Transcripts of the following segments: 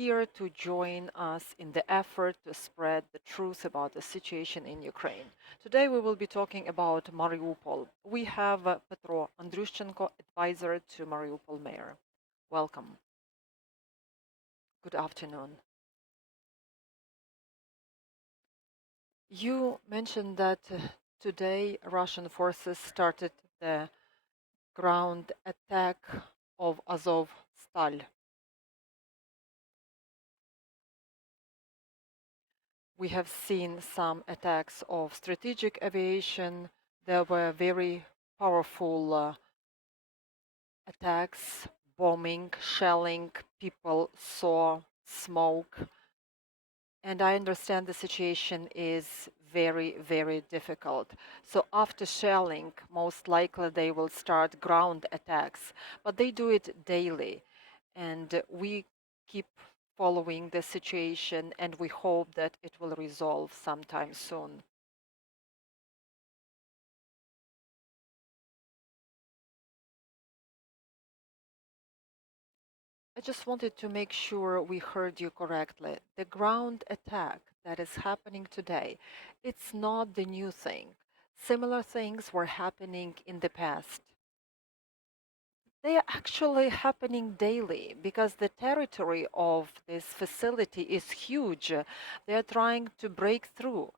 here to join us in the effort to spread the truth about the situation in Ukraine. Today we will be talking about Mariupol. We have Petro Andriushchenko, advisor to Mariupol Mayor. Welcome. Good afternoon. You mentioned that today Russian forces started the ground attack of Azovstal. We have seen some attacks of strategic aviation. There were very powerful attacks, bombing, shelling. People saw smoke. And I understand the situation is very, very difficult. So after shelling, most likely they will start ground attacks, but they do it daily. And we keep following the situation, and we hope that it will resolve sometime soon. I just wanted to make sure we heard you correctly. The ground attack that is happening today, it's not the new thing. Similar things were happening in the past. They are actually happening daily because the territory of this facility is huge. They are trying to break through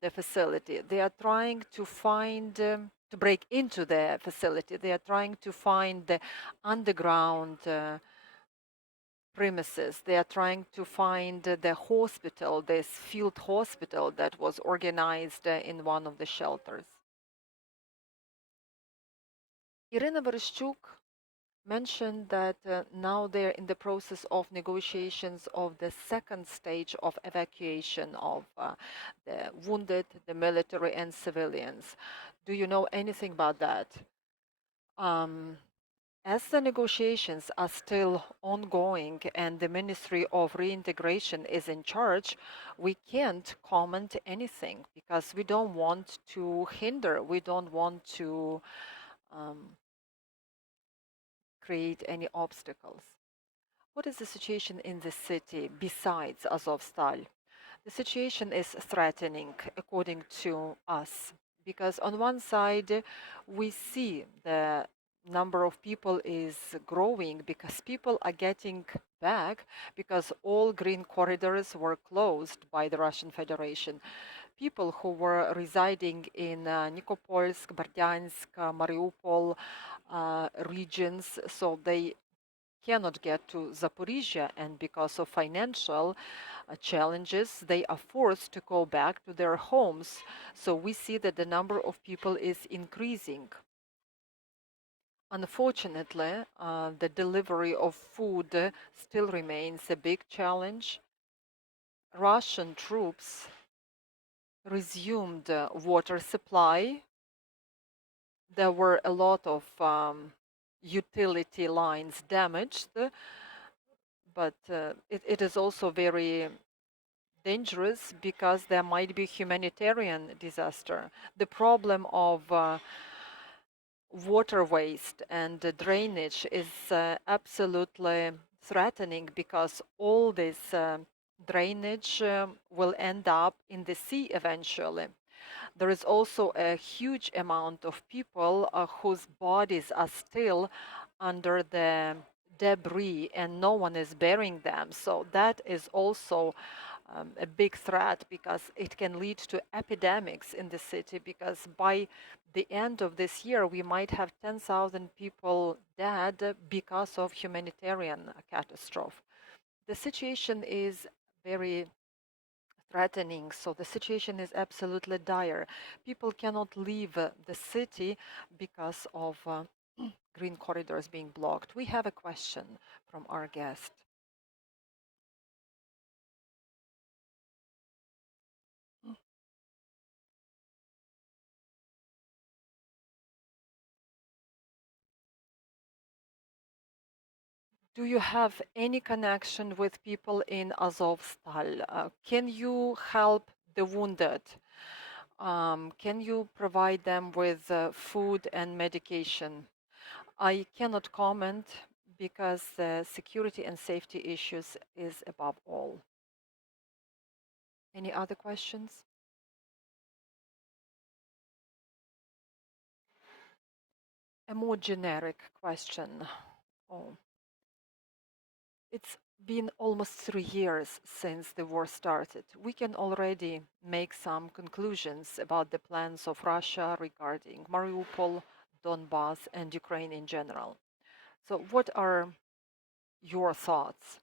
the facility. They are trying to find, to break into the facility. They are trying to find the underground premises. They are trying to find the hospital, this field hospital that was organized in one of the shelters. Irina Vereshchuk mentioned that now they're in the process of negotiations of the second stage of evacuation of the wounded, the military and civilians. Do you know anything about that? As the negotiations are still ongoing and the Ministry of Reintegration is in charge, we can't comment anything because we don't want to hinder, we don't want to create any obstacles. What is the situation in the city besides Azovstal? The situation is threatening according to us because on one side we see the number of people is growing because people are getting back because all green corridors were closed by the Russian Federation. People who were residing in Nikopolsk, Berdyansk, Mariupol regions, so they cannot get to Zaporizhia, and because of financial challenges, they are forced to go back to their homes. So we see that the number of people is increasing. Unfortunately, the delivery of food still remains a big challenge. Russian troops resumed water supply. There were a lot of utility lines damaged, but it is also very dangerous because there might be humanitarian disaster. The problem of water waste and drainage is absolutely threatening because all this drainage will end up in the sea eventually. There is also a huge amount of people whose bodies are still under the debris and no one is burying them. So that is also a big threat because it can lead to epidemics in the city because by the end of this year we might have 10,000 people dead because of humanitarian catastrophe. The situation is very threatening, so the situation is absolutely dire. People cannot leave the city because of green corridors being blocked. We have a question from our guest. Do you have any connection with people in Azovstal? Can you help the wounded? Can you provide them with food and medication? I cannot comment because security and safety issues is above all. Any other questions? A more generic question. Oh, it's been almost 3 years since the war started. We can already make some conclusions about the plans of Russia regarding Mariupol, Donbass, and Ukraine in general. So what are your thoughts?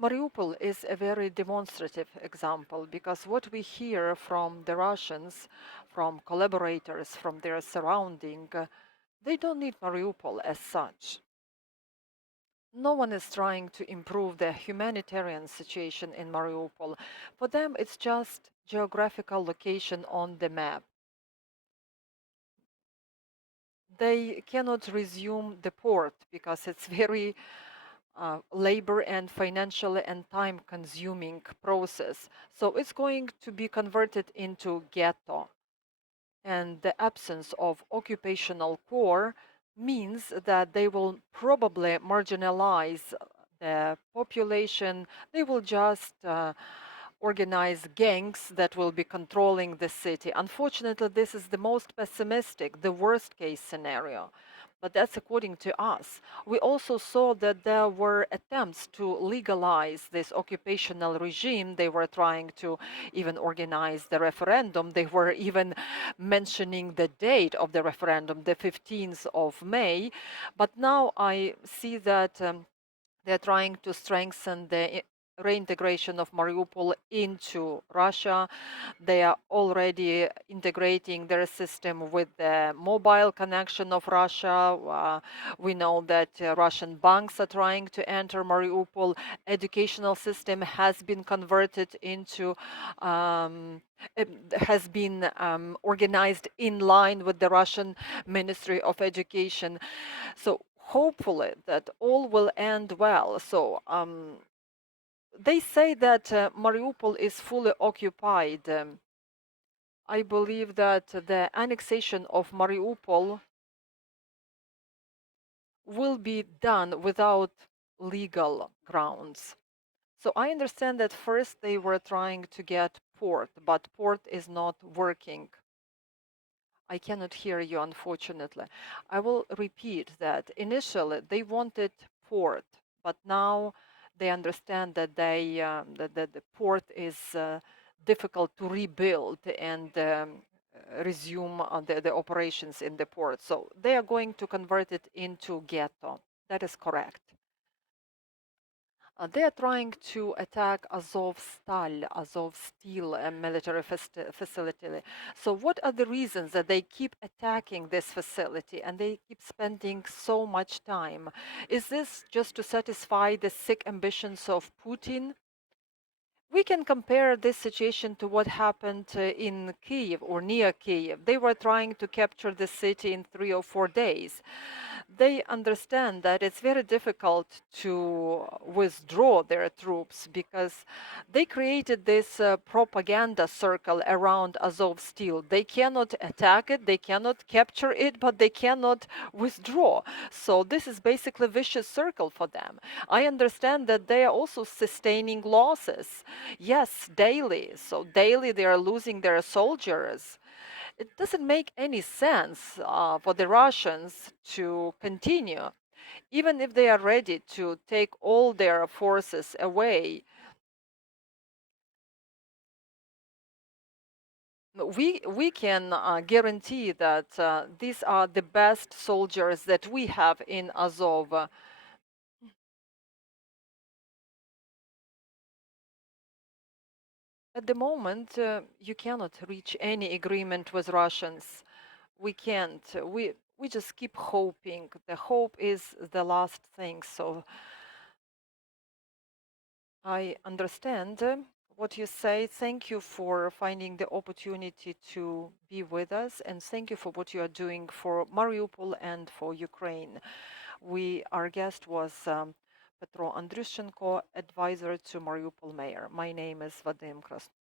Mariupol is a very demonstrative example because what we hear from the Russians, from collaborators, from their surrounding, they don't need Mariupol as such. No one is trying to improve the humanitarian situation in Mariupol. For them, it's just geographical location on the map. They cannot resume the port because it's very labor and financially and time consuming process. So it's going to be converted into ghetto. And the absence of occupational core means that they will probably marginalize the population. They will just organize gangs that will be controlling the city. Unfortunately, this is the most pessimistic, the worst case scenario. But that's according to us. We also saw that there were attempts to legalize this occupational regime. They were trying to even organize the referendum. They were even mentioning the date of the referendum, the 15th of May. But now I see that they're trying to strengthen the reintegration of Mariupol into Russia. They are already integrating their system with the mobile connection of Russia. We know that Russian banks are trying to enter Mariupol. Educational system has been converted into, has been organized in line with the Russian Ministry of Education. So hopefully that all will end well. So they say that Mariupol is fully occupied. I believe that the annexation of Mariupol will be done without legal grounds. So I understand that first they were trying to get port, but port is not working. I cannot hear you, unfortunately. I will repeat that initially they wanted port, but now they understand that that the port is difficult to rebuild and resume the operations in the port. So they are going to convert it into ghetto. That is correct. They are trying to attack Azov Steel, a military facility. So what are the reasons that they keep attacking this facility and they keep spending so much time? Is this just to satisfy the sick ambitions of Putin? We can compare this situation to what happened in Kiev or near Kiev. They were trying to capture the city in 3 or 4 days. They understand that it's very difficult to withdraw their troops because they created this propaganda circle around Azov Steel. They cannot attack it, they cannot capture it, but they cannot withdraw. So this is basically a vicious circle for them. I understand that they are also sustaining losses. Yes, daily. So daily they are losing their soldiers. It doesn't make any sense for the Russians to continue, even if they are ready to take all their forces away. We can guarantee that these are the best soldiers that we have in Azov. At the moment, you cannot reach any agreement with Russians. We can't. We just keep hoping. The hope is the last thing. So I understand what you say. Thank you for finding the opportunity to be with us, and thank you for what you are doing for Mariupol and for Ukraine. Our guest was Petro Andriushchenko, advisor to Mariupol Mayor. My name is Vadim Krasnov.